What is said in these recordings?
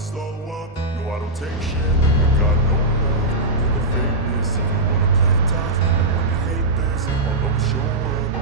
slow up, no I don't take shit. I got no love for the fakeness. If you wanna play tough and wanna hate this, I'll always show up.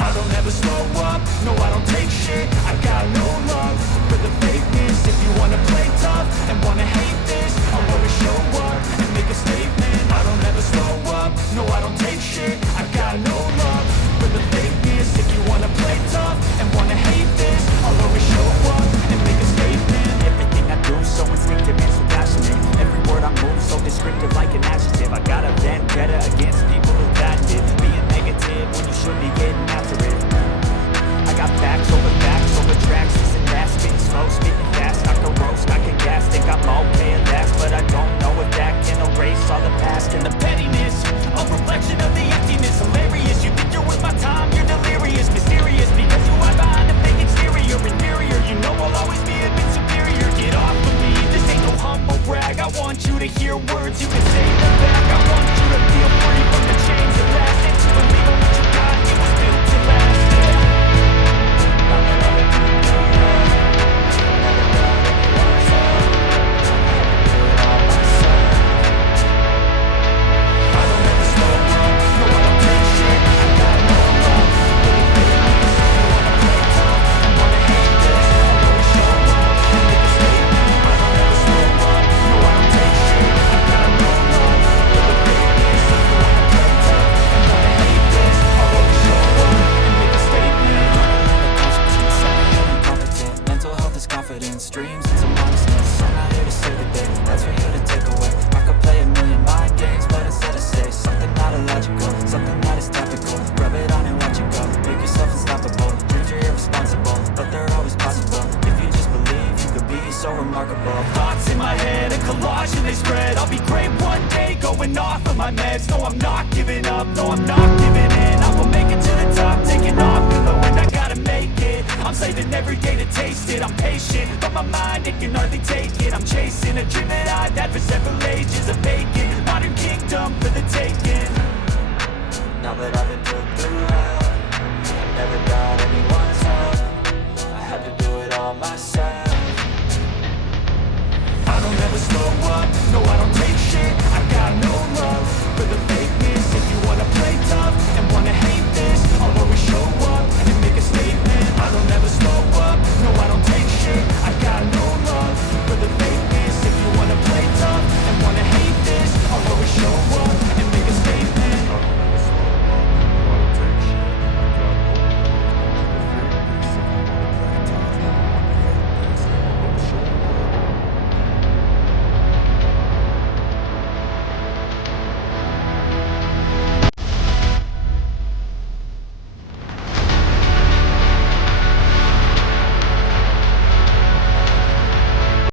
I don't ever slow up, no I don't take shit. I got no love for the fakeness. If you wanna play tough and wanna hate this, I'll always show up and make a statement. I don't ever slow up, no I don't take shit. I got no love for the fakeness. If you wanna play tough and wanna hate this, I'll always show up and make a statement. Everything I do so instinctive and so passionate. Every word I move so descriptive like an adjective. I got a vendetta against people who patented being negative when you should be getting after it. I got facts over tracks, this and that. Spitting slow, spitting fast, I can roast, I can gas. Think I'm okay at last, but I don't know if that can erase all the past. And the pettiness, a reflection of the emptiness. Hilarious, you think you're worth my time, you're delirious. Mysterious, because you are behind a fake exterior. Inferior, you know I'll always be a bit superior. Get off of me, this ain't no humble brag. I want you to hear words, you can say them back. I want you to feel free from the chains that last. And to believe in what you got, it was built to last. Dreams into modestness. I'm not here to save the day, that's for you to take away. I could play a million mind games, but instead I say something not illogical, something that is topical. Rub it on and watch it go, make yourself unstoppable. Dreams are irresponsible, but they're always possible. If you just believe, you could be so remarkable. Thoughts in my head, a collage and they spread. I'll be great one day, going off of my meds. No, I'm not giving up, no, I'm not giving in. I will make it to the top, taking off in the wind, I gotta make it. I'm saving every day to taste it, I'm patient, but my mind, it can hardly take it. I'm chasing a dream that I've had for several ages, a vacant modern kingdom for the taking. Now that I've been put through hell, I never got anyone's help. I had to do it all myself.